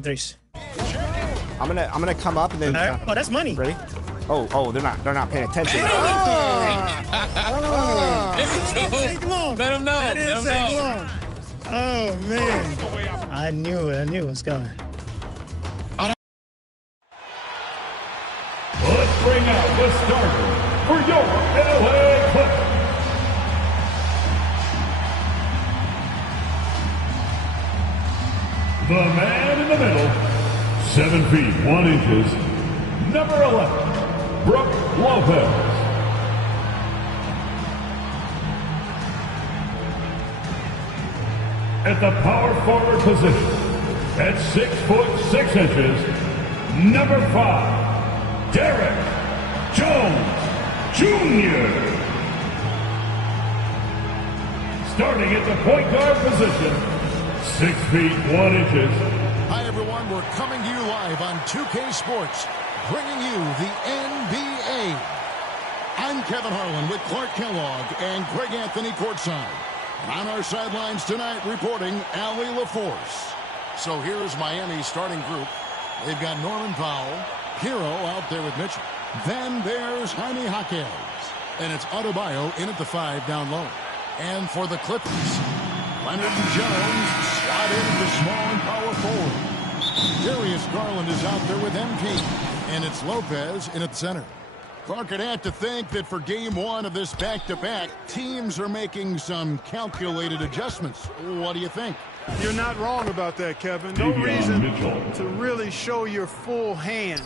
Threes. I'm gonna come up and then. Oh, that's money. Ready? Oh, they're not paying attention. Let him know. Let him know. Oh man, I knew it was coming. Let's bring out the starter for your LA Clippers. The man in the middle, 7 feet 1 inches, number 11, Brook Lopez. At the power forward position, at 6 foot 6 inches, number 5, Derek Jones Jr. Starting at the point guard position, 6 feet 1 inches. Hi everyone, we're coming to you live on 2K Sports, bringing you the NBA. I'm Kevin Harlan with Clark Kellogg and Greg Anthony courtside. And on our sidelines tonight reporting Allie LaForce. So here's Miami's starting group. They've got Norman Powell, Hero out there with Mitchell. Then there's Jaime Jaquez. And it's Adebayo in at the 5 down low. And for the Clippers, Leonard Jones slotted into small and power forward. Darius Garland is out there with MP. And it's Lopez in at the center. Clark, I'd have to think that for game 1 of this back-to-back, teams are making some calculated adjustments. What do you think? You're not wrong about that, Kevin. No reason to really show your full hand,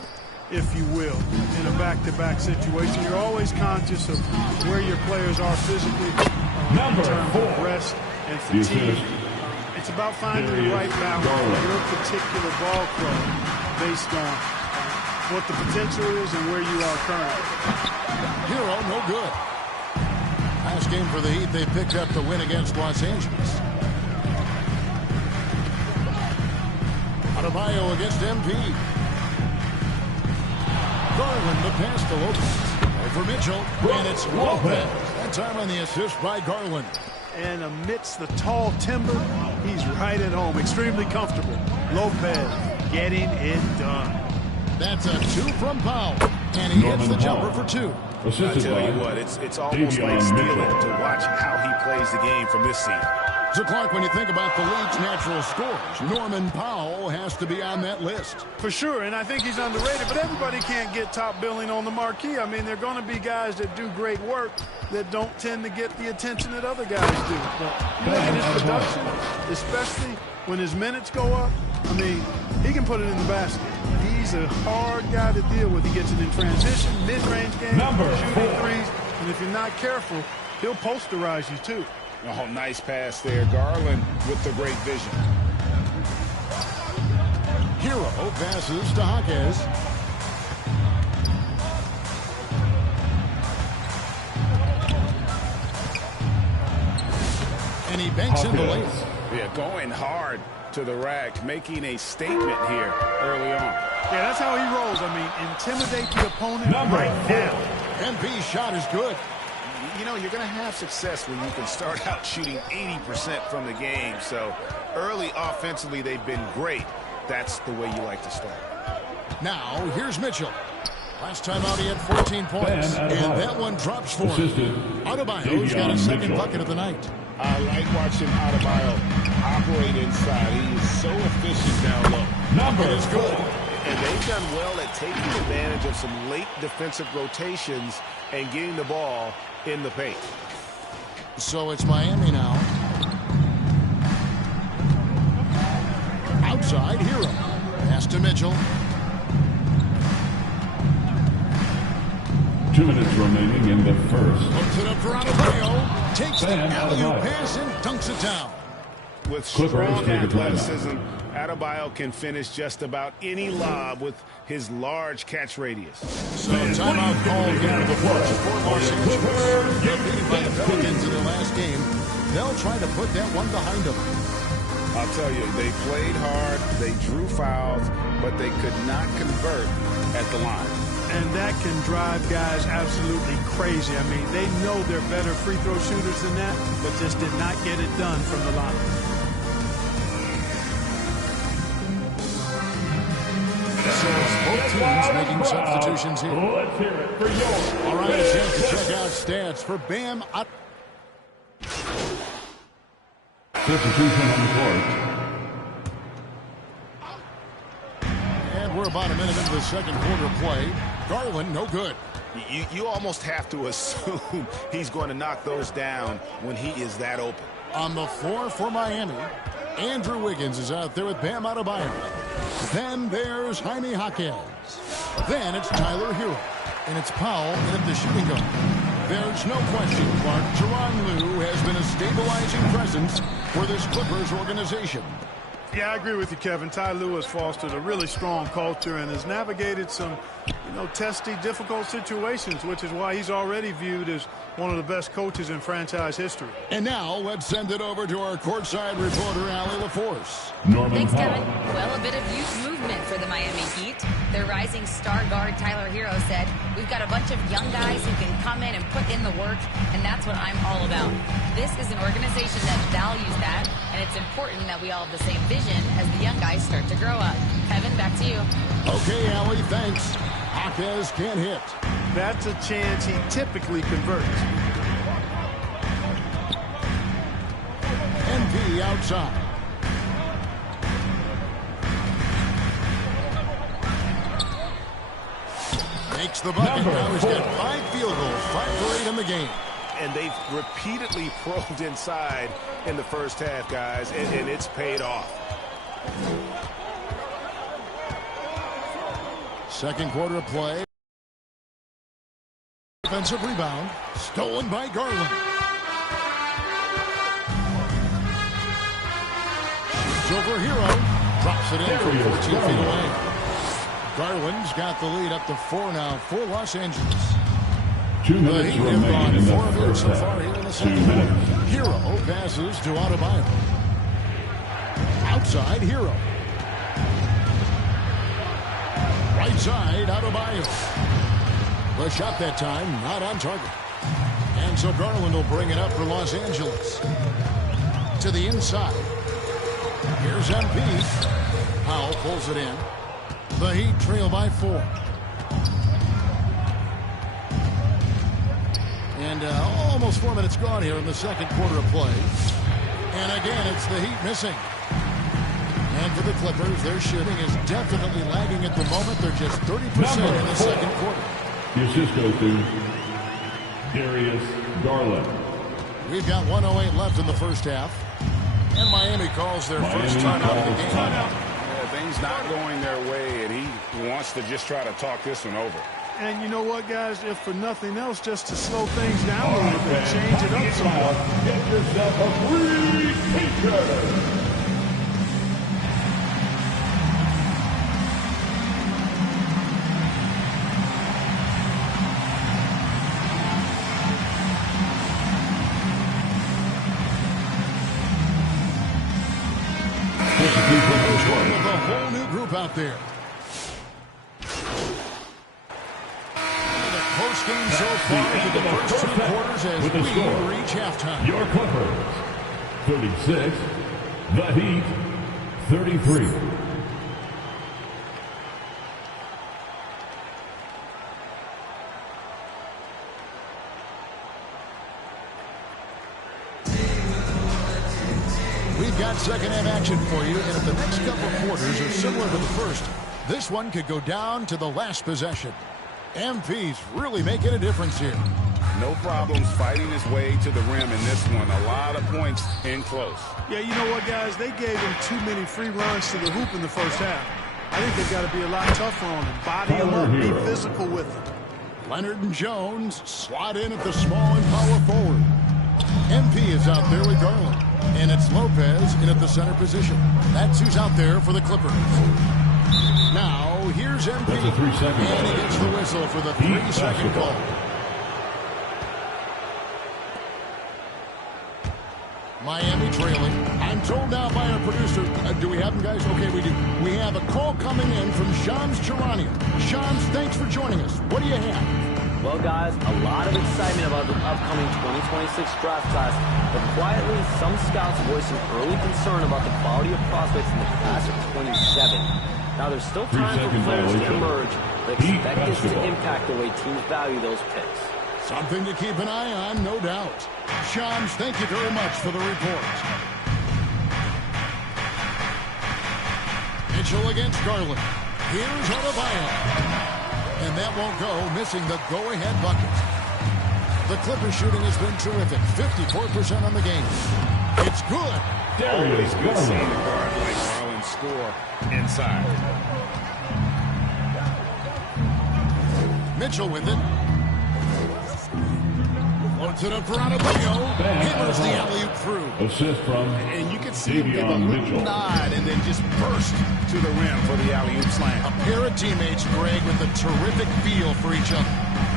if you will, in a back-to-back situation. You're always conscious of where your players are physically in terms of rest and fatigue. It's about finding the right balance for your particular ball club based on what the potential is and where you are currently. Hero, no good. Last game for the Heat, they picked up the win against Los Angeles. Adebayo against MP. Garland, the pass to Lopez. Over Mitchell, and it's Lopez. That time on the assist by Garland. And amidst the tall timber, he's right at home. Extremely comfortable. Lopez getting it done. That's a 2 from Powell. And he hits the jumper for 2. I tell you what, it's almost like stealing to watch how he plays the game from this seat. So, Clark, when you think about the league's natural scorers, Norman Powell has to be on that list. For sure, and I think he's underrated, but everybody can't get top billing on the marquee. I mean, there are going to be guys that do great work that don't tend to get the attention that other guys do. But you look at his production, especially when his minutes go up, I mean, he can put it in the basket. He's a hard guy to deal with. He gets it in transition, mid-range game, shooting threes, and if you're not careful, he'll posterize you too. Oh, nice pass there. Garland with the great vision. Hero passes to Jaquez. And he banks in the lane. Yeah, going hard to the rack, making a statement here early on. Yeah, that's how he rolls. I mean, intimidate the opponent right now. MP's shot is good. You know, you're going to have success when you can start out shooting 80% from the game. So early offensively, they've been great. That's the way you like to start. Now, here's Mitchell. Last time out, he had 14 points. And that one drops for him. Adebayo's got a second bucket of the night. I like watching Adebayo operate inside. He is so efficient down low. Number is good. And they've done well at taking advantage of some late defensive rotations and getting the ball in the paint. So it's Miami now. Outside, Hero. Pass to Mitchell. 2 minutes remaining in the first. Puts it up for Adebayo. Takes the alley-oop pass and dunks it down. With strong athleticism, Adebayo can finish just about any lob with his large catch radius. So timeout called here to the Forge for Los Angeles. Defeated by the Pelicans in their last game. They'll try to put that one behind them. I'll tell you, they played hard, they drew fouls, but they could not convert at the line. And that can drive guys absolutely crazy. I mean, they know they're better free throw shooters than that, but just did not get it done from the line. says both teams making substitutions here. Let's hear it for yours. All right, a chance to check out stats for Bam. Substitution on the court. And we're about a minute into the second quarter play. Garland, no good. You almost have to assume he's going to knock those down when he is that open. On the floor for Miami, Andrew Wiggins is out there with Bam Adebayo. Then there's Jaime Jaquez. Then it's Tyler Hero. And it's Powell in at the shooting guard. There's no question, Clark, Tyronn Lue has been a stabilizing presence for this Clippers organization. Yeah, I agree with you, Kevin. Ty Lue has fostered a really strong culture and has navigated some, testy, difficult situations, which is why he's already viewed as one of the best coaches in franchise history. And now let's send it over to our courtside reporter, Allie LaForce. Thanks, Kevin. Well, a bit of youth movement for the Miami Heat. Their rising star guard, Tyler Hero, said, "We've got a bunch of young guys who can come in and put in the work, and that's what I'm all about." This is an organization that values that, and it's important that we all have the same vision as the young guys start to grow up. Kevin, back to you. Okay, Allie, thanks. Jaquez can't hit. That's a chance he typically converts. NP outside. Makes the bucket. Now he's got 5 field goals, 5 for 8 in the game. And they've repeatedly probed inside in the first half, guys, and it's paid off. Second quarter of play. Offensive rebound. Stolen by Garland. Shoots over Hero. Drops it in from 14 feet away. Garland's got the lead up to 4 now for Los Angeles. 2 The minutes Heat have remaining gone in 4 the of 8 first so far here in the half. 2 second quarter. minutes. Hero passes to Adebayo. Outside, Hero. Right side, Adebayo. The shot that time, not on target. And so Garland will bring it up for Los Angeles. To the inside. Here's MP. Powell pulls it in. The Heat trail by 4. And almost 4 minutes gone here in the second quarter of play. And again, it's the Heat missing. And for the Clippers, their shooting is definitely lagging at the moment. They're just 30% in the second quarter. The assist goes to Darius Garland. We've got 1:08 left in the first half. And Miami calls their first timeout of the game. Yeah, things not going their way, and he wants to just try to talk this one over. And you know what, guys? If for nothing else, just to slow things down a little bit, change it up somewhat. Get yourself a free T-shirt. With a whole new group out there. And a close game so far through the first 2 quarters as With the we score, reach halftime. Your Clippers, 36. The Heat, 33. We've got second half action for you, and if the next couple of quarters are similar to the first, this one could go down to the last possession. MP's really making a difference here. No problems fighting his way to the rim in this one. A lot of points in close. Yeah, you know what, guys? They gave him too many free runs to the hoop in the first half. I think they've got to be a lot tougher on him. Body him up, be physical with him. Leonard and Jones slot in at the small and power forward. MP is out there with Garland. And it's Lopez in at the center position. That's who's out there for the Clippers. Now, here's MP. That's a 3-second and he call. gets the whistle for the 3-second call. Miami trailing. I'm told now by our producer, do we have them, guys? Okay, we do. We have a call coming in from Shams Charania. Shams, thanks for joining us. What do you have? Well, guys, a lot of excitement about the upcoming 2026 draft class, but quietly, some scouts voicing early concern about the quality of prospects in the class of 27. Now, there's still time for players to emerge, but expect this to impact the way teams value those picks. Something to keep an eye on, no doubt. Shams, thank you very much for the report. Mitchell against Garland. Here's Adebayo. And that won't go, missing the go-ahead bucket. The Clippers shooting has been terrific, 54% on the game. It's good. Darius Good seeing a Garland. guard like Garland score inside. Mitchell with it. Floats it up for Adebayo. Hammers the alley-oop through. Assist from And you can see him give a Davion little Mitchell. nod and then just burst to the rim for the alley-oop slam. A pair of teammates, Greg, with a terrific feel for each other.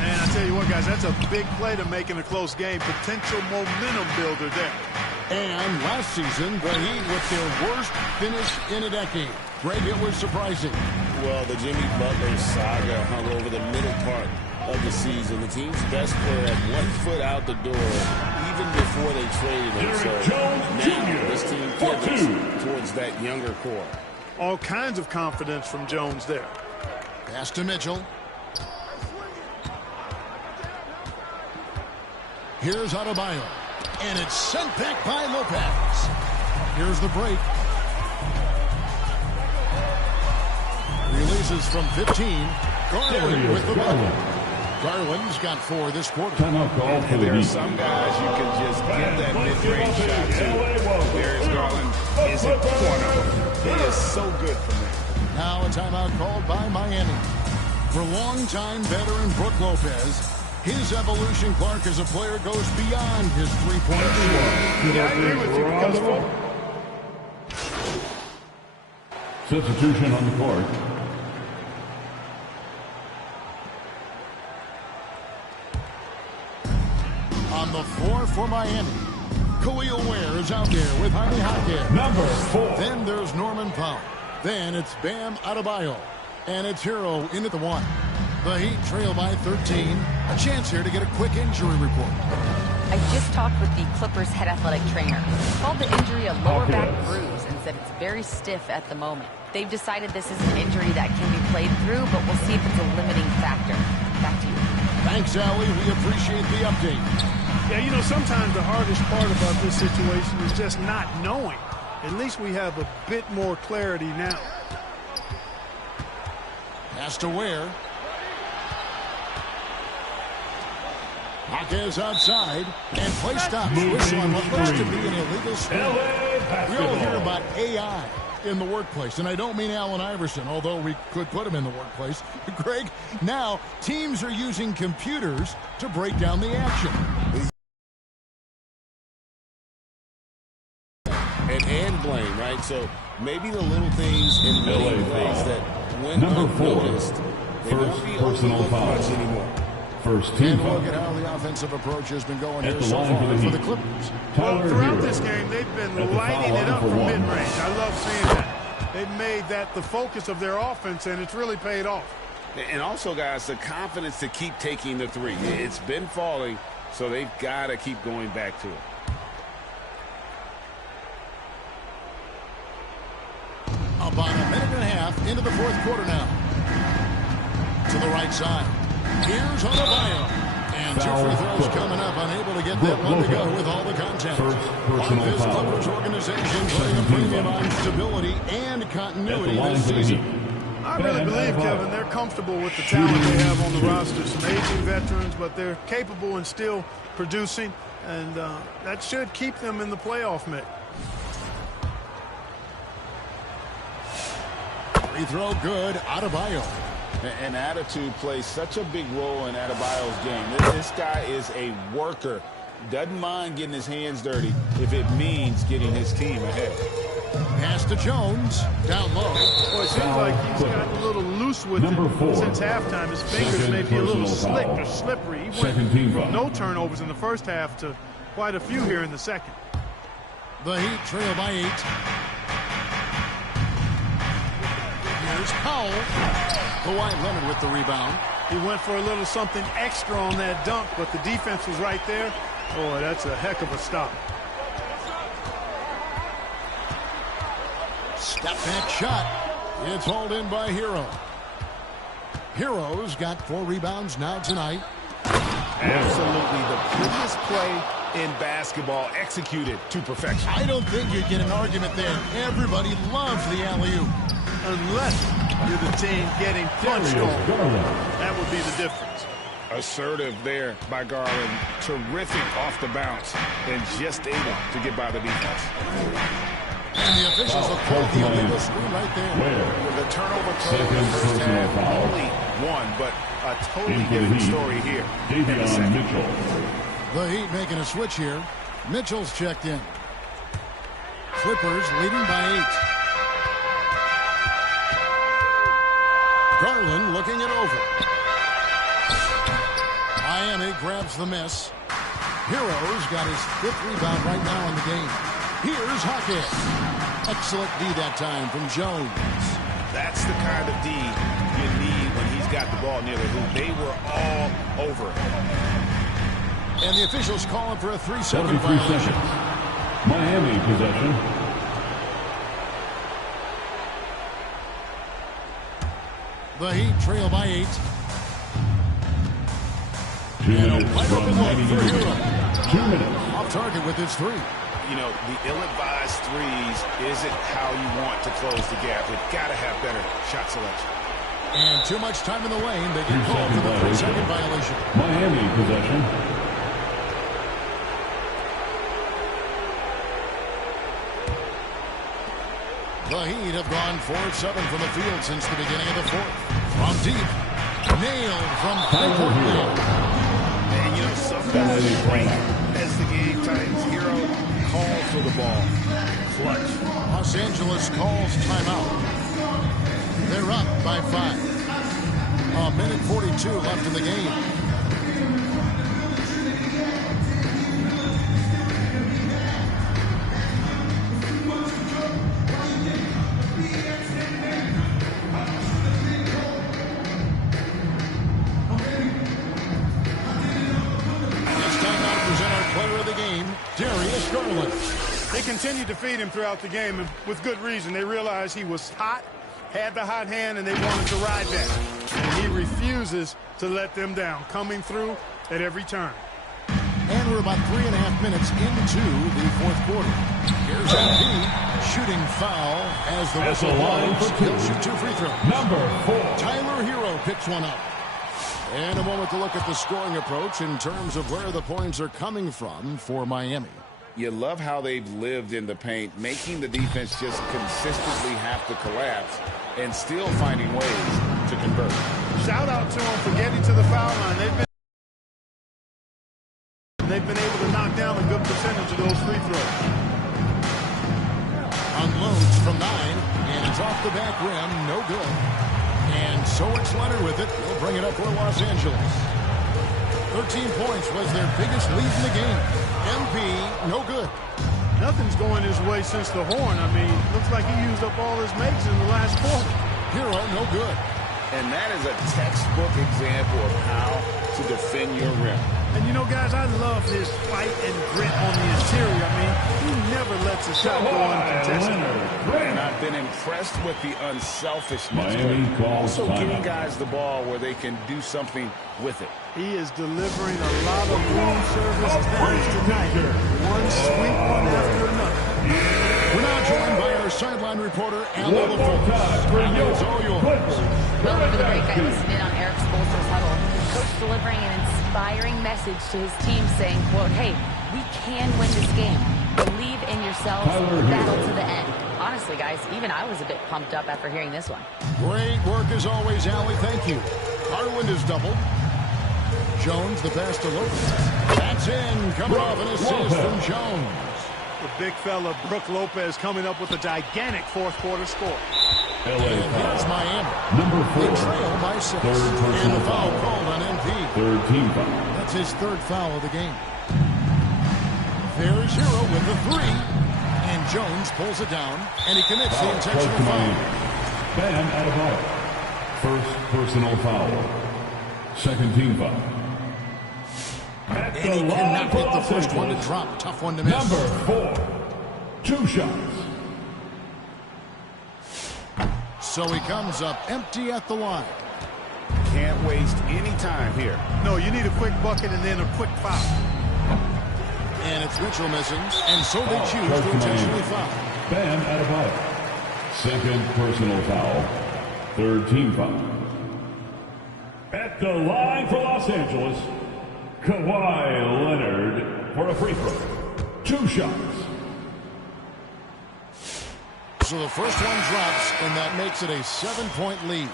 Man, I tell you what, guys, that's a big play to make in a close game. Potential momentum builder there. And last season, the Heat with their worst finish in a decade. Greg, it was surprising. Well, the Jimmy Butler saga hung over the middle part of the season. The team's best player had 1 foot out the door even before they traded him. Derrick So Jones now Jr. this team for pivots 2. towards that younger core. All kinds of confidence from Jones there. Pass to Mitchell. Here's Adebayo. And it's sent back by Lopez. Here's the break. Releases from 15. Garland with the ball. Garland's got 4 this quarter. Timeout call for And the there are Heat. some guys you can just give that mid-range shot to. Darius Garland isn't one of them. He is so good for me. Now a timeout called by Miami. For longtime veteran Brook Lopez, his evolution, Clark, as a player goes beyond his three-point shot. Yeah, I agree with you because Substitution on the court. On the floor for Miami, Khalil Ware is out there with Jaime Jaquez. Number 4. Then there's Norman Powell. Then it's Bam Adebayo. And it's Hero in at the 1. The Heat trail by 13. A chance here to get a quick injury report. I just talked with the Clippers head athletic trainer. He called the injury a lower back bruise and said it's very stiff at the moment. They've decided this is an injury that can be played through, but we'll see if it's a limiting factor. Back to you. Thanks, Allie. We appreciate the update. Yeah, you know, sometimes the hardest part about this situation is just not knowing. At least we have a bit more clarity now. Pass to Ware. Jaquez outside, and play stops. Whistle on what looks to be an illegal swing. We all hear about AI in the workplace, and I don't mean Allen Iverson, although we could put him in the workplace. Greg, now teams are using computers to break down the action. And blame, right? So maybe the little things in winning plays that when Number 4. unnoticed, they won't be Personal overlooked foul. much anymore. First team And foul. look at how the offensive approach has been going At here the so line for far the for Heat. the Clippers. Well, Tyler throughout Hero. this game, they've At been the lighting foul it line up for from 1. mid-range. I love seeing that. They've made that the focus of their offense, and it's really paid off. And also, guys, the confidence to keep taking the 3. It's been falling, so they've got to keep going back to it. About a minute and a half into the fourth quarter now. To the right side. Here's Adebayo. And 2 free throws coming up. Unable to get that one to go with all the contact. First On personal this foul. Clippers organization putting a premium on stability and At the continuity line this for the Heat. season. I really believe, Kevin, they're comfortable with the talent they have on the roster. Some aging veterans, but they're capable and still producing, and that should keep them in the playoff mix. Free throw good. Adebayo. And attitude plays such a big role in Adebayo's game. This guy is a worker. Doesn't mind getting his hands dirty if it means getting his team ahead. Pass to Jones. Down low. Well, it seems like he's gotten a little loose with Number it 4. since halftime. His fingers Second may be a little personal slick foul. or slippery. He Second went team from foul. no turnovers in the first half to quite a few here in the second. The Heat trail by 8. Here's Powell. Kawhi Leonard with the rebound. He went for a little something extra on that dunk, but the defense was right there. Boy, that's a heck of a stop. Step back shot. It's hauled in by Hero. Hero's got 4 rebounds now tonight. Absolutely the prettiest play in basketball, executed to perfection. I don't think you get an argument there. Everybody loves the alley-oop. Unless you're the team getting punched on. That would be the difference. Assertive there by Garland. Terrific off the bounce and just able to get by the defense. And the officials have called the illegal screen right there. With a turnover total in the first half, only one, but a totally different story here in the second. The Heat making a switch here. Mitchell's checked in. Clippers leading by 8. Garland looking it over. Miami grabs the miss. Hero's got his 5th rebound right now in the game. Here's Hawkins. Excellent D that time from Jones. That's the kind of D you need when he's got the ball near the hoop. They were all over it. And the officials calling for a 3-second violation. Miami possession. The Heat trail by 8. 2 And a minutes wide from open look for 90 Hero. 2 minutes. Off target with his 3. You know, the ill-advised threes isn't how you want to close the gap. They've got to have better shot selection. And too much time in the lane. They get called for the 3-second violation. Miami possession. The Heat have gone 4-7 from the field since the beginning of the 4th. From deep. Nailed from full court. And, you know, some guys break as the game tightens. Hero calls for the ball. Clutch. Los Angeles calls timeout. They're up by 5. A minute 42 left in the game. Darius Garland. They continued to feed him throughout the game, and with good reason. They realized he was hot, had the hot hand, and they wanted to ride that. And he refuses to let them down, coming through at every turn. And we're about 3.5 minutes into the 4th quarter. Here's MP, shooting foul as the whistle blows. He'll shoot 2 free throws. Number 4. Tyler Hero picks one up. And a moment to look at the scoring approach in terms of where the points are coming from for Miami. You love how they've lived in the paint, making the defense just consistently have to collapse and still finding ways to convert. Shout out to them for getting to the foul line. They've been able to knock down a good percentage of those free throws. Unloads from 9, and it's off the back rim, no good. And so it's Leonard with it. He'll bring it up for Los Angeles. 13 points was their biggest lead in the game. MP, no good. Nothing's going his way since the horn. I mean, looks like he used up all his makes in the last quarter. Hero, no good. And that is a textbook example of how to defend your rim. And, you know, guys, I love his fight and grit on the interior. I mean, he never lets a shot go uncontested. And I've been impressed with the unselfishness. Also getting guys the ball where they can do something with it. He is delivering a lot of room service attempts tonight. One sweet one after another. We're now joined by our sideline reporter, Alan LaForce. It's all yours. Well, over the break, I listened in on Eric Spoelstra's huddle. Coach delivering an inspiring message to his team saying, quote, hey, we can win this game. Believe in yourselves. Battle to the end. Honestly, guys, even I was a bit pumped up after hearing this one. Great work as always, Allie. Thank you. Garland is doubled. Jones, the pass to Lopez. That's in. Coming off an assist from Jones. The big fella, Brook Lopez, coming up with a gigantic 4th quarter score. Here's Miami. Number 4. They trail by 6. And the foul called on MP. 3rd team foul. That's his 3rd foul of the game. There's Hero with the 3. And Jones pulls it down. And he commits the intentional foul. Bam Adebayo. First personal foul. Second team foul. And he cannot hit the first one to drop. Tough one to miss. Number 4. 2 shots. So he comes up empty at the line. Can't waste any time here. No, you need a quick bucket and then a quick foul. And it's Mitchell missing, and so they choose to intentionally foul. Bam Adebayo. Second personal foul. Third team foul. At the line for Los Angeles, Kawhi Leonard for a free throw. 2 shots. So the first one drops, and that makes it a 7-point lead.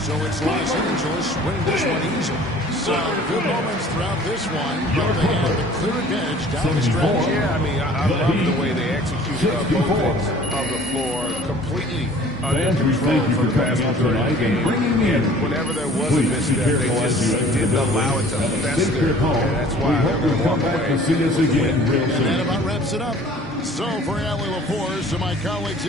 So it's Los Angeles winning this one easily. Some good moments throughout this one, but they have the clear advantage down the stretch. Yeah, I mean, I love the way they executed both ends of the floor completely under control for the vast majority of the game. And whenever there was a misstep, they just didn't allow it to fester. And that's why they're going to walk away. To see us again real soon. And that about wraps it up. So for Allie LaForce and my colleagues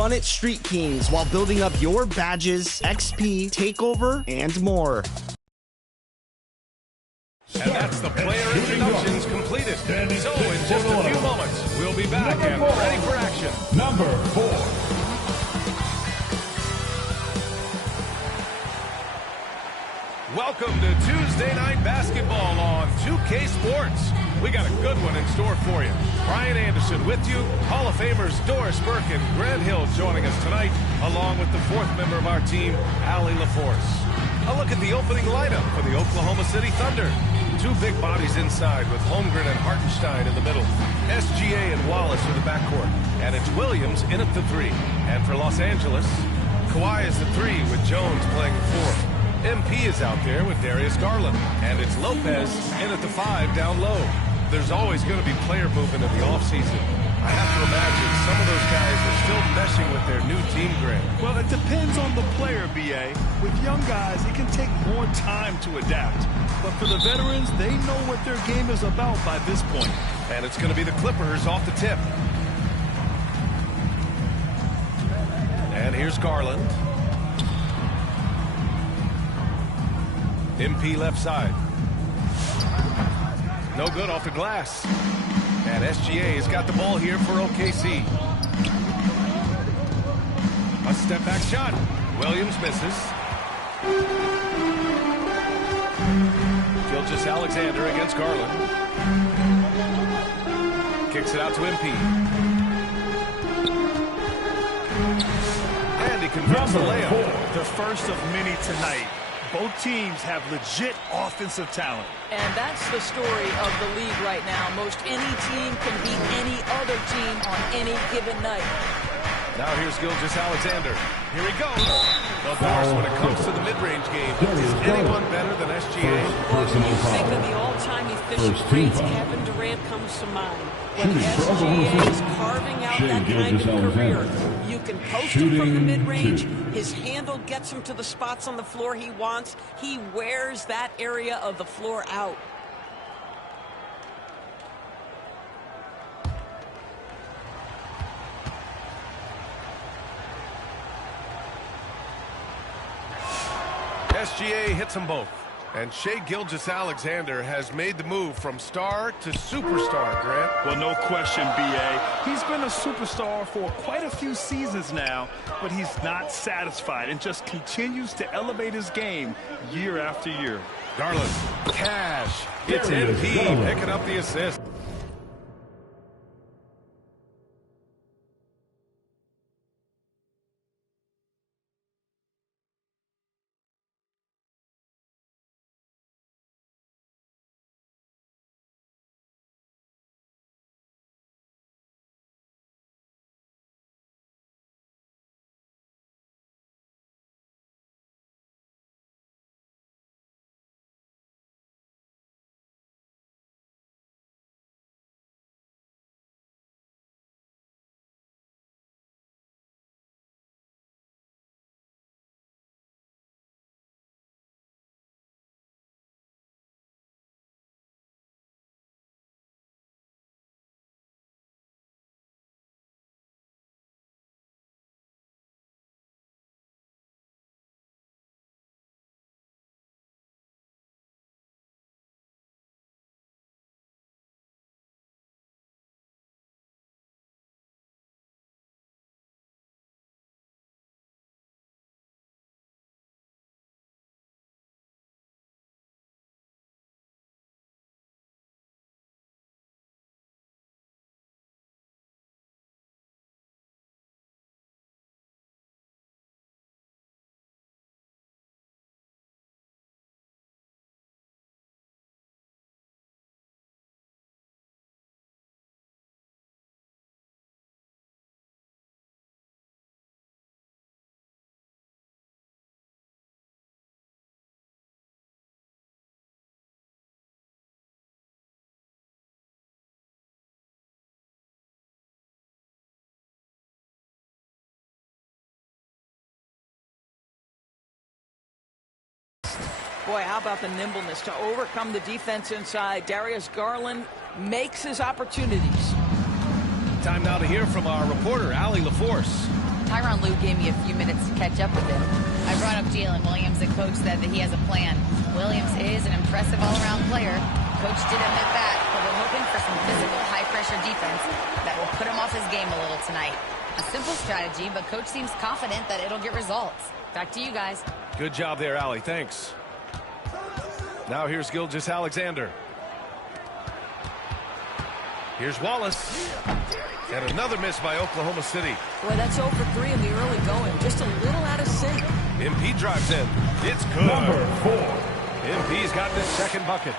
fun at Street Kings while building up your badges, XP, takeover, and more. And that's the player introductions completed. So in just a few moments, we'll be back and ready for action. Number 4. Welcome to Tuesday Night Basketball on 2K Sports. We got a good one in store for you. Brian Anderson with you. Hall of Famers Doris Burke and Grant Hill joining us tonight, along with the fourth member of our team, Allie LaForce. A look at the opening lineup for the Oklahoma City Thunder. Two big bodies inside with Holmgren and Hartenstein in the middle. SGA and Wallace in the backcourt. And it's Williams in at the 3. And for Los Angeles, Kawhi is the 3 with Jones playing the 4. MP is out there with Darius Garland. And it's Lopez in at the 5 down low. There's always going to be player movement in the offseason. I have to imagine some of those guys are still meshing with their new team, Grant. Well, it depends on the player, B.A. With young guys, it can take more time to adapt. But for the veterans, they know what their game is about by this point. And it's going to be the Clippers off the tip. And here's Garland. MP left side. No good off the glass. And SGA has got the ball here for OKC. A step back shot. Williams misses. Gilgeous-Alexander against Garland. Kicks it out to MP. And he converts the layup. The first of many tonight. Both teams have legit offensive talent. And that's the story of the league right now. Most any team can beat any other team on any given night. Now here's Gilgeous-Alexander. Here he goes. Of course, when it comes to the mid-range game, is anyone better than SGA? Well, when you think of the all-time efficient rates, Kevin Durant comes to mind. When SGA is carving out that kind of career, you can post him from the mid-range. His handle gets him to the spots on the floor he wants. He wears that area of the floor out. SGA hits them both. And Shai Gilgeous-Alexander has made the move from star to superstar, Grant. Well, no question, B.A. He's been a superstar for quite a few seasons now, but he's not satisfied and just continues to elevate his game year after year. Garland, cash. It's MP picking up the assist. Boy, how about the nimbleness to overcome the defense inside. Darius Garland makes his opportunities. Time now to hear from our reporter, Allie LaForce. Tyronn Lue gave me a few minutes to catch up with him. I brought up Jalen Williams, and Coach said that he has a plan. Williams is an impressive all-around player. Coach did admit that, but we're hoping for some physical, high-pressure defense that will put him off his game a little tonight. A simple strategy, but Coach seems confident that it'll get results. Back to you guys. Good job there, Allie. Thanks. Now here's Gilgeous-Alexander. Here's Wallace. And another miss by Oklahoma City. Boy, that's 0 for 3 in the early going. Just a little out of sync. MP drives in. It's good. Number 4. MP's got this second bucket.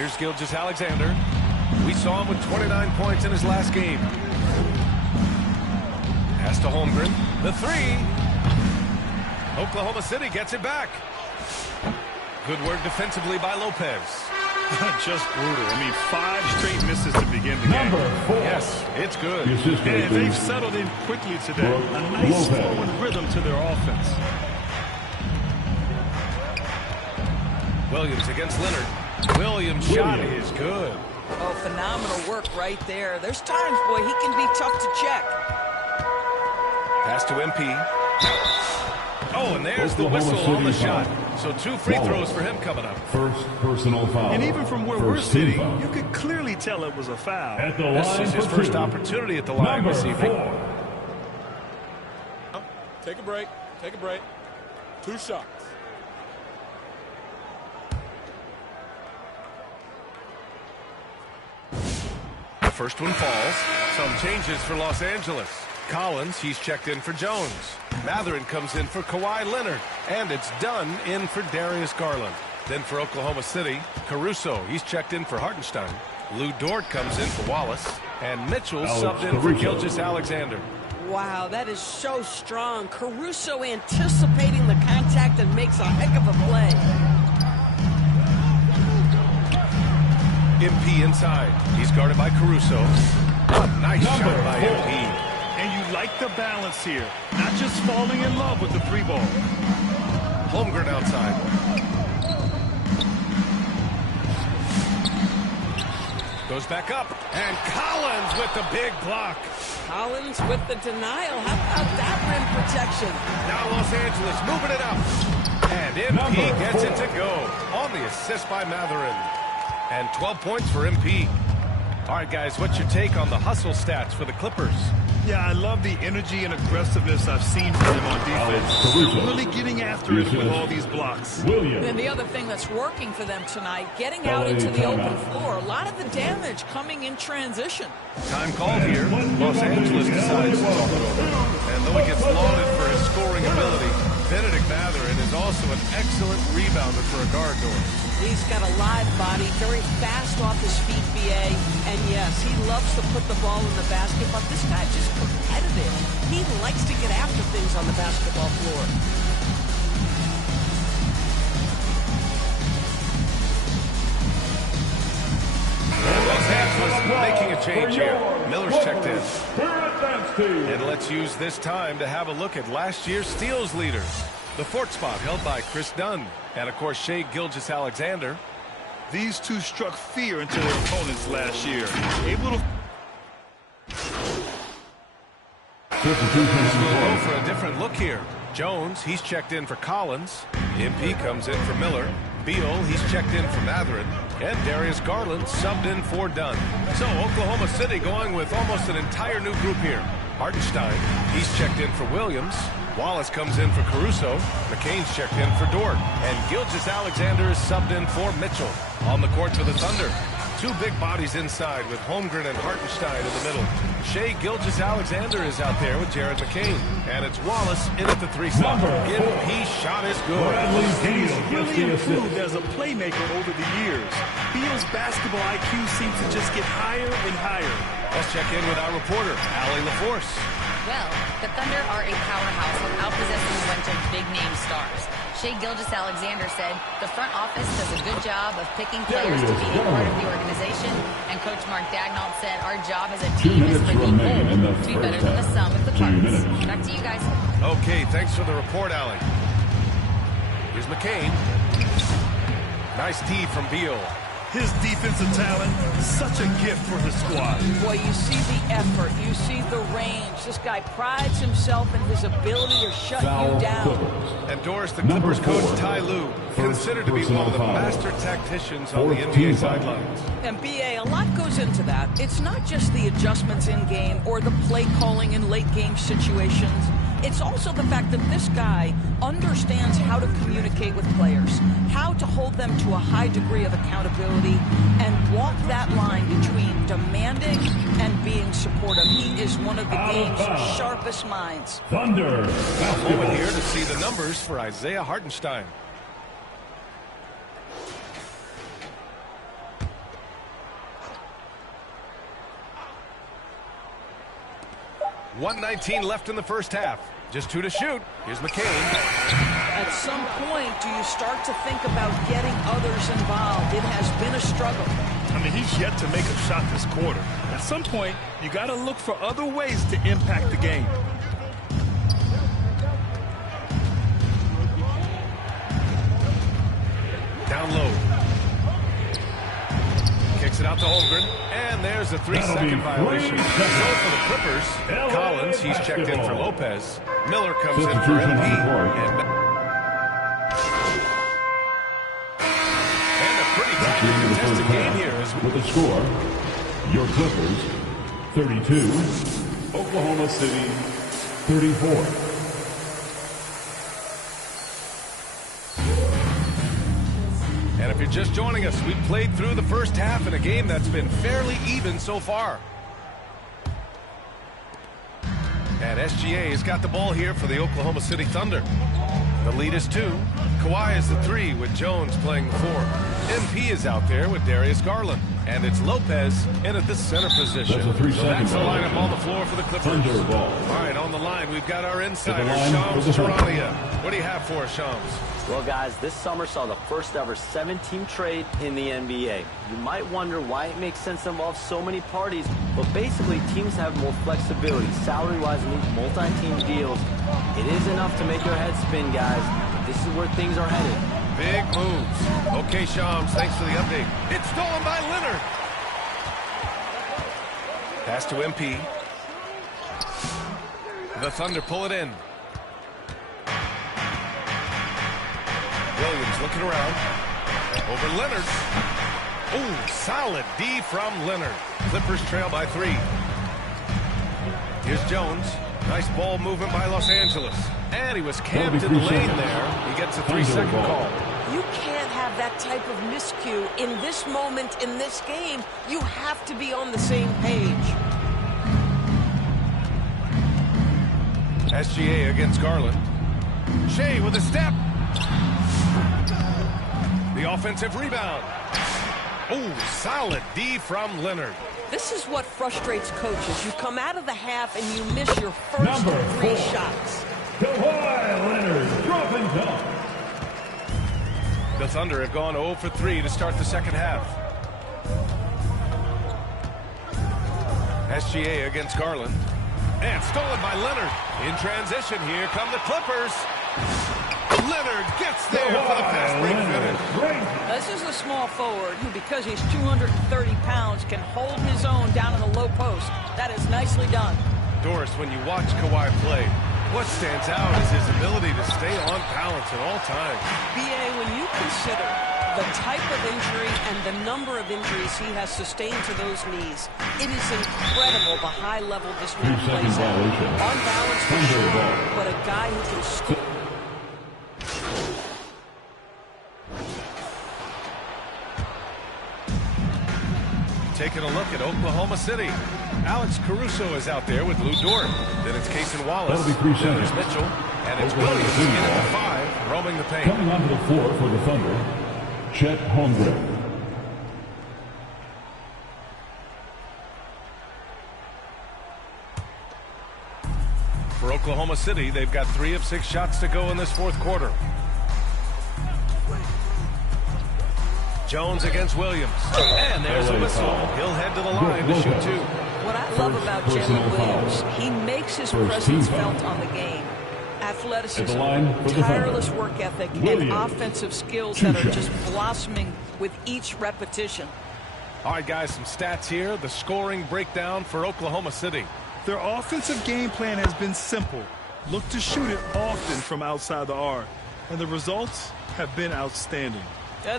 Here's Gilgeous-Alexander. We saw him with 29 points in his last game. Pass to Holmgren. The three. Oklahoma City gets it back. Good work defensively by Lopez. Just brutal. I mean, 5 straight misses to begin the game. Number 4. Yes, it's good. And they've settled in quickly today. A nice forward rhythm to their offense. Williams against Leonard. Williams' shot is good. Oh, phenomenal work right there. There's times, boy, he can be tough to check. Pass to MP. Oh, and there's the whistle on the shot. So 2 free throws for him coming up. First personal foul. And even from where we're sitting, you could clearly tell it was a foul. At the This line is his for first 2. opportunity at the line Number this evening. 4. Take a break. Take a break. 2 shots. The first one falls. Some changes for Los Angeles. Collins, he's checked in for Jones. Mathurin comes in for Kawhi Leonard. And it's Dunn in for Darius Garland. Then for Oklahoma City, Caruso, he's checked in for Hartenstein. Lou Dort comes in for Wallace. And Mitchell subbed in for Gilgeous-Alexander. Wow, that is so strong. Caruso anticipating the contact and makes a heck of a play. MP inside. He's guarded by Caruso. A nice shot by MP. And you like the balance here. Not just falling in love with the 3 ball. Holmgren outside. Goes back up. And Collins with the big block. Collins with the denial. How about that rim protection? Now Los Angeles moving it up. And MP gets it to go on the assist by Mathurin. And 12 points for MP. All right, guys, what's your take on the hustle stats for the Clippers? Yeah, I love the energy and aggressiveness I've seen from them on defense. They're really getting after it with all these blocks. And the other thing that's working for them tonight, getting out into the open floor. A lot of the damage coming in transition. Time called here. Los Angeles decides to talk it over. And though he gets lauded for his scoring ability, Bennedict Mathurin is also an excellent rebounder for a guard door. He's got a live body, very fast off his feet, BA. And yes, he loves to put the ball in the basket, but this guy's just competitive. He likes to get after things on the basketball floor. And Los Angeles making a change here. Miller's checked in. And let's use this time to have a look at last year's steals leaders. The 4th spot held by Chris Dunn. And, of course, Shai Gilgeous-Alexander. These two struck fear into their opponents last year. Able to... We'll go for a different look here. Jones, he's checked in for Collins. MP comes in for Miller. Beal, he's checked in for Mathurin. And Darius Garland subbed in for Dunn. So Oklahoma City going with almost an entire new group here. Hartenstein, he's checked in for Williams. Wallace comes in for Caruso. McCain's checked in for Dort. And Gilgeous-Alexander is subbed in for Mitchell. On the court for the Thunder. 2 big bodies inside with Holmgren and Hartenstein in the middle. Shai Gilgeous-Alexander is out there with Jared McCain. And it's Wallace in at the 3 slot. MP shot is good. He's really improved as a playmaker over the years. Beal's basketball IQ seems to just get higher and higher. Let's check in with our reporter, Allie LaForce. Well, the Thunder are a powerhouse without possessing a bunch of big-name stars. Shai Gilgeous-Alexander said the front office does a good job of picking players to be a part of the organization. And Coach Mark Daigneault said our job as a team is for the whole to be better than the sum of the parts. Back to you guys. Okay, thanks for the report, Allie. Here's McCain. Nice D from Beal. His defensive talent, such a gift for his squad. Boy, you see the effort, you see the range. This guy prides himself in his ability to shut you down. And Doris, the Clippers coach Ty Lue, considered to be one of the master tacticians on the NBA sidelines. And BA, a lot goes into that. It's not just the adjustments in game or the play calling in late game situations. It's also the fact that this guy understands how to communicate with players, how to hold them to a high degree of accountability, and walk that line between demanding and being supportive. He is one of the game's sharpest minds. Thunder. A moment here to see the numbers for Isaiah Hartenstein. 1:19 left in the first half. Just 2 to shoot. Here's McCain. At some point, do you start to think about getting others involved? It has been a struggle. I mean, he's yet to make a shot this quarter. At some point, you got to look for other ways to impact the game. Down low. Kicks it out to Holmgren. And there's a 3-second violation. So for the Clippers, Collins, he's checked in for Lopez. Miller comes in for MP. And a pretty tightly contested game here. With the score, your Clippers 32, Oklahoma City 34. And if you're just joining us, we've played through the first half in a game that's been fairly even so far. And SGA has got the ball here for the Oklahoma City Thunder. The lead is 2. Kawhi is the 3 with Jones playing the 4. MP is out there with Darius Garland. And it's Lopez in at the center position. That's a 3-second That's the violation. lineup on the floor for the Clippers. Thunder ball. All right, on the line, we've got our insider, line Shams for the Thunder. Charania. What do you have for us, Shams? Well, guys, this summer saw the first ever 7-team trade in the NBA. You might wonder why it makes sense to involve so many parties, but basically teams have more flexibility salary-wise in these multi-team deals. It is enough to make your head spin, guys. This is where things are headed. Big moves. Okay, Shams, thanks for the update. It's stolen by Leonard. Pass to MP. The Thunder pull it in. Williams looking around. Over Leonard. Ooh, solid D from Leonard. Clippers trail by 3. Here's Jones. Nice ball movement by Los Angeles. And he was camped in the lane there. He gets a 3-second call. You can't have that type of miscue in this moment in this game. You have to be on the same page. SGA against Garland. Shea with a step. The offensive rebound. Oh, solid D from Leonard. This is what frustrates coaches. You come out of the half and you miss your first 3 shots. Kawhi Leonard, drop and dunk. The Thunder have gone 0 for 3 to start the second half. SGA against Garland. And stolen by Leonard. In transition, here come the Clippers. Leonard gets there for the fast break finish. This is a small forward who, because he's 230 pounds, can hold his own down in the low post. That is nicely done. Doris, when you watch Kawhi play, what stands out is his ability to stay on balance at all times. B.A., when you consider the type of injury and the number of injuries he has sustained to those knees, it is incredible the high level this man plays at. On balance for sure, but a guy who can score. Taking a look at Oklahoma City. Alex Caruso is out there with Lou Dort. Then it's Cason Wallace. That'll be 3 Then there's seconds. Mitchell. And it's Williams in at the 5, roaming the paint. Coming onto the floor for the Thunder, Chet Holmgren. For Oklahoma City, they've got 3 of 6 shots to go in this fourth quarter. Jones against Williams. And there's a whistle. He'll head to the line to shoot 2. What I love about Jalen Williams, he makes his presence felt on the game. Athleticism, tireless work ethic, and offensive skills that are just blossoming with each repetition. All right, guys, some stats here. The scoring breakdown for Oklahoma City. Their offensive game plan has been simple. Look to shoot it often from outside the arc. And the results have been outstanding.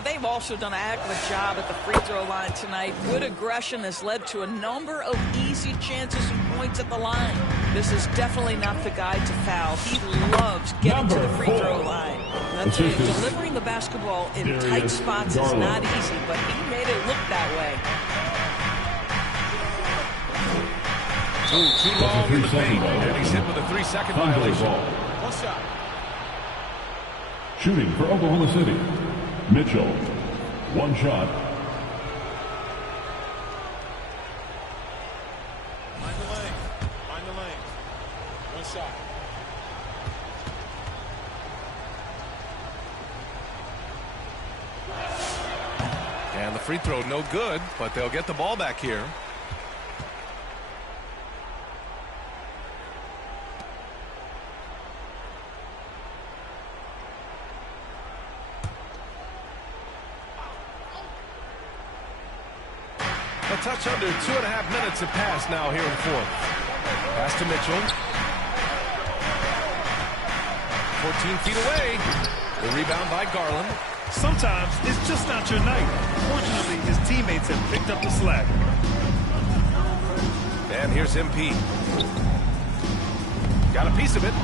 They've also done a heck of a job at the free throw line tonight. Good aggression has led to a number of easy chances and points at the line. This is definitely not the guy to foul. He loves getting to the free throw line. That's it. Delivering the basketball in tight spots is not easy, but he made it look that way. Too long in the paint, and he's hit with a 3-second violation. One shot. Shooting for Oklahoma City, Mitchell. 1 shot. Find the lane. Find the lane. And the free throw no good, but they'll get the ball back here. A touch under 2.5 minutes have passed now here in the fourth. Pass to Mitchell. 14 feet away. The rebound by Garland. Sometimes it's just not your night. Fortunately, his teammates have picked up the slack. And here's MP. Got a piece of it.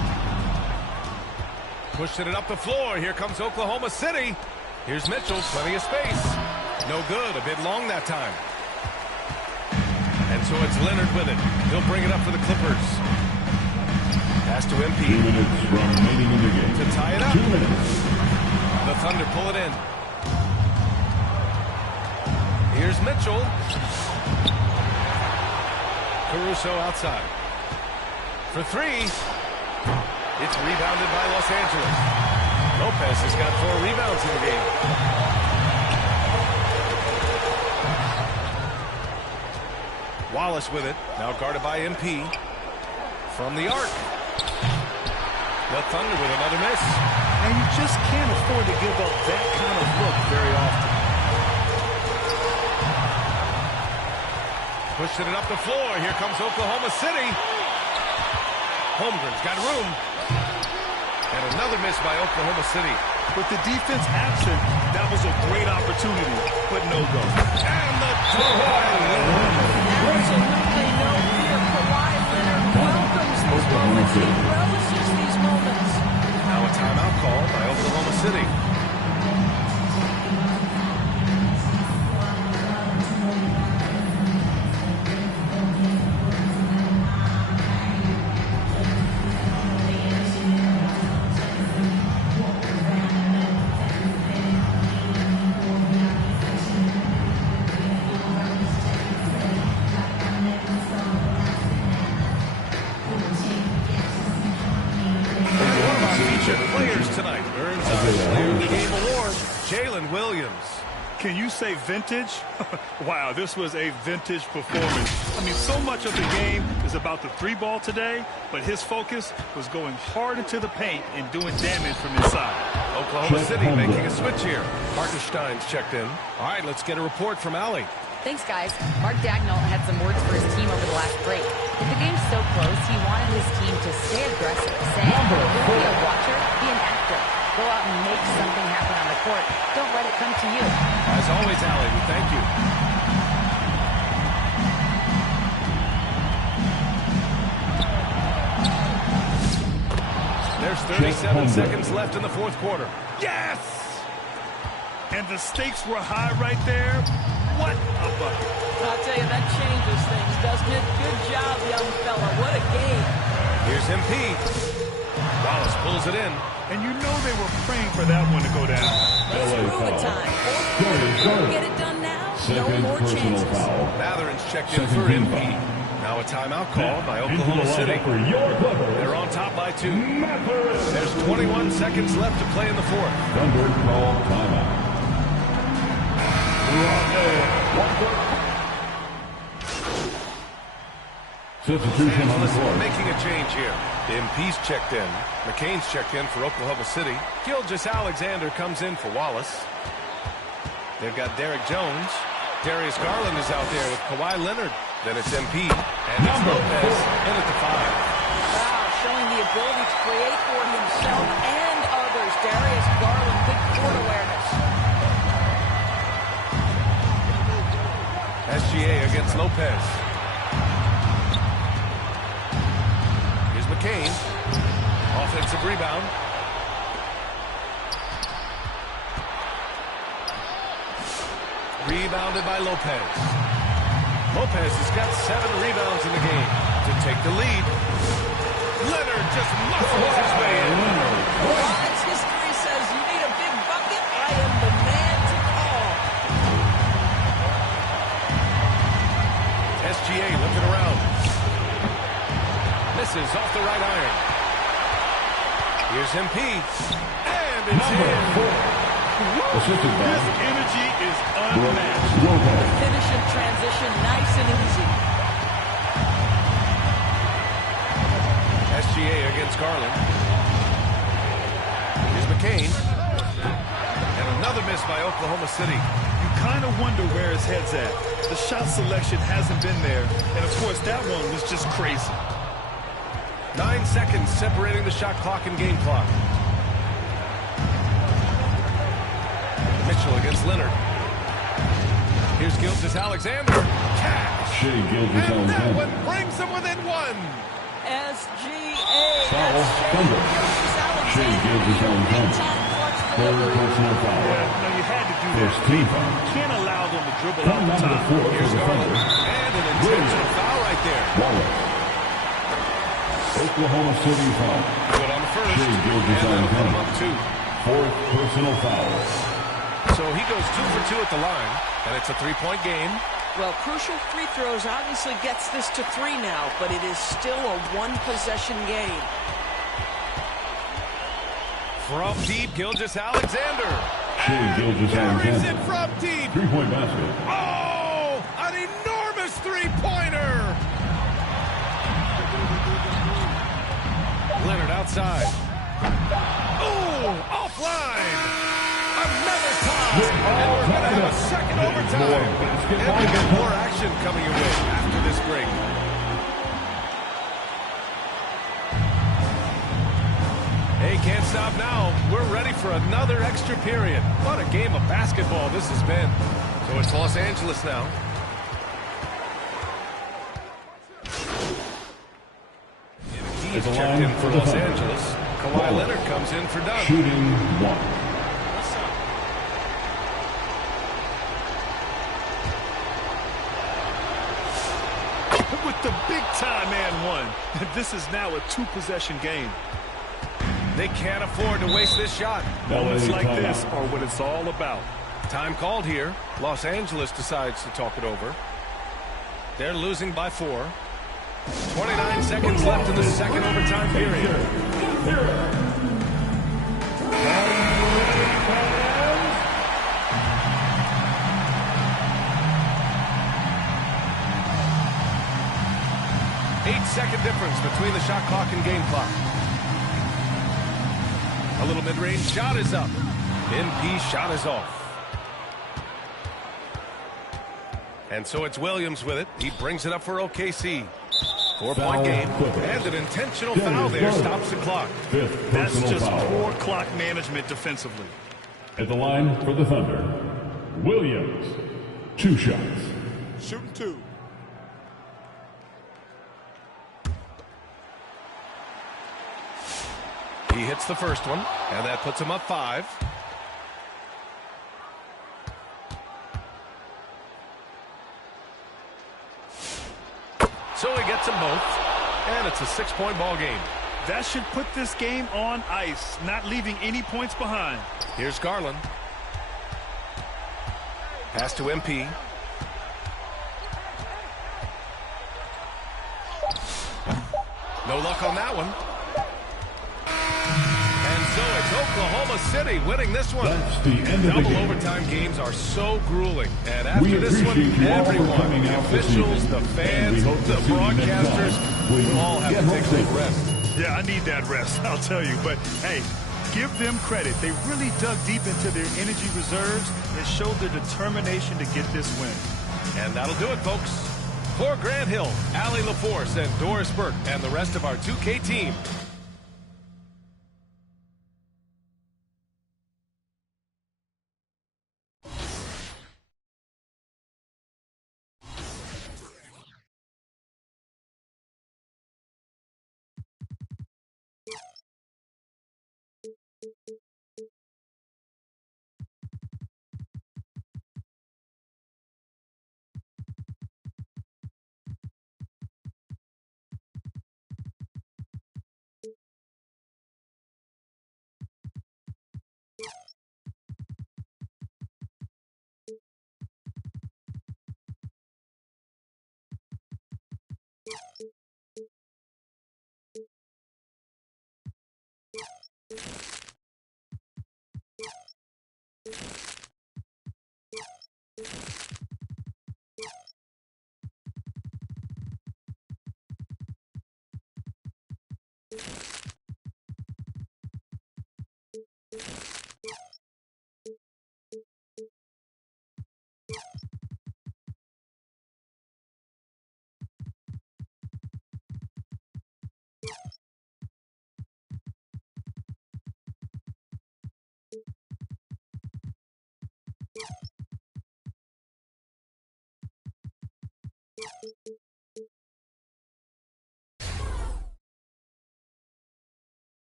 Pushing it up the floor. Here comes Oklahoma City. Here's Mitchell. Plenty of space. No good. A bit long that time. And so it's Leonard with it. He'll bring it up for the Clippers. Pass to MP. 2 minutes remaining in the game. To tie it up. 2 minutes. The Thunder pull it in. Here's Mitchell. Caruso outside. For three. It's rebounded by Los Angeles. Lopez has got 4 rebounds in the game. Wallace with it. Now guarded by MP. From the arc. The Thunder with another miss. And you just can't afford to give up that kind of look very often. Pushing it up the floor. Here comes Oklahoma City. Holmgren's got room. And another miss by Oklahoma City. With the defense absent, that was a great opportunity, but no go. And the Absolutely no fear. Kawhi Leonard welcomes these moments. He relishes these moments. Now a timeout call by Oklahoma City. Players tonight earns our Player of the Game award, Jalen Williams. Can you say vintage? Wow, this was a vintage performance. I mean, so much of the game is about the 3-ball today, but his focus was going hard into the paint and doing damage from inside. Oklahoma City making a switch here. Hartenstein's checked in. All right, let's get a report from Allie. Thanks, guys. Mark Dagnall had some words for his team over the last break. If the game's so close, he wanted his team to stay aggressive, saying, don't be a watcher, be an actor. Go out and make something happen on the court. Don't let it come to you. As always, Allie, we thank you. There's 37 seconds left in the fourth quarter. Yes! And the stakes were high right there. What a bucket. I'll tell you, that changes things, doesn't it? Good job, young fella. What a game. Here's MP. Wallace pulls it in. And you know they were praying for that one to go down. Let's prove it time. Get it done now. No more chances. Matherin's checked in for MP. Now a timeout call by Oklahoma City. They're on top by 2. There's 21 seconds left to play in the fourth. Thunder call timeout. Substitution on the court. Making a change here. MP's checked in. McCain's checked in for Oklahoma City. Gilgeous-Alexander comes in for Wallace. They've got Derek Jones. Darius Garland is out there with Kawhi Leonard. Then it's MP. And it's Lopez in at the 5. Wow, showing the ability to create for himself and others. Darius Garland, good court awareness. SGA against Lopez. Here's McCain. Offensive rebound. Rebounded by Lopez. Lopez has got 7 rebounds in the game to take the lead. Leonard just muscles his way in. As history says, you need a big bucket. I am the man to call. SGA lifted around. Misses off the right iron. Here's MP. And it's in. This energy is Brooks Lopez. Finish in transition, nice and easy. SGA against Garland. Here's McCain. And another miss by Oklahoma City. You kind of wonder where his head's at. The shot selection hasn't been there. And, of course, that one was just crazy. 9 seconds separating the shot clock and game clock. Mitchell against Leonard. Here's Gilgeous-Alexander. Cash. Shea And that Gilgeous-Alexander. one brings them within one. SGA. Foul, Thunder. Shea Gilgeous-Alexander. Third personal foul. No, you had to do that. First team foul. You can't allow them to dribble Foul out the number top. 4 for Here's the Garland. Thunder. And an intentional foul right there. Wallace. Oklahoma City foul. Good on the first. Shea And that'll put him Gilgeous-Alexander. up 2. Fourth personal foul. So he goes 2 for 2 at the line. And it's a 3-point game. Well, crucial free throws obviously gets this to 3 now, but it is still a one-possession game. From deep, Gilgeous-Alexander. Shea Gilgeous-Alexander. Carries it from deep. 3-point basket. Oh, an enormous three-pointer. Leonard outside. Oh, offline. Another tie. And we're going to have a second overtime. And we get more action coming your way after this break. Hey, can't stop now. We're ready for another extra period. What a game of basketball this has been. So it's Los Angeles now. He's checked in for Los Angeles. Kawhi Leonard comes in for Doug. Shooting 1. With the big-time and one. This is now a 2-possession game. They can't afford to waste this shot. Moments like this are what it's all about. Time called here. Los Angeles decides to talk it over. They're losing by 4. 29 seconds left in the second overtime period. Eight-second difference between the shot clock and game clock. A little mid-range shot is up. MP shot is off. And so it's Williams with it. He brings it up for OKC. 4-point game. And an intentional foul there stops the clock. That's just poor clock management defensively. At the line for the Thunder, Williams. 2 shots. Shooting 2. He hits the first one, and that puts him up 5. So he gets them both, and it's a 6-point ball game. That should put this game on ice, not leaving any points behind. Here's Garland. Pass to MP. No luck on that one. And so it's Oklahoma City winning this one. That's the end of the Double game. overtime games are so grueling. And after this one, everyone, the officials, the fans, the broadcasters, will all have to take a little rest. Yeah, I need that rest, I'll tell you. But, hey, give them credit. They really dug deep into their energy reserves and showed their determination to get this win. And that'll do it, folks. For Grant Hill, Allie LaForce, and Doris Burke, and the rest of our 2K team,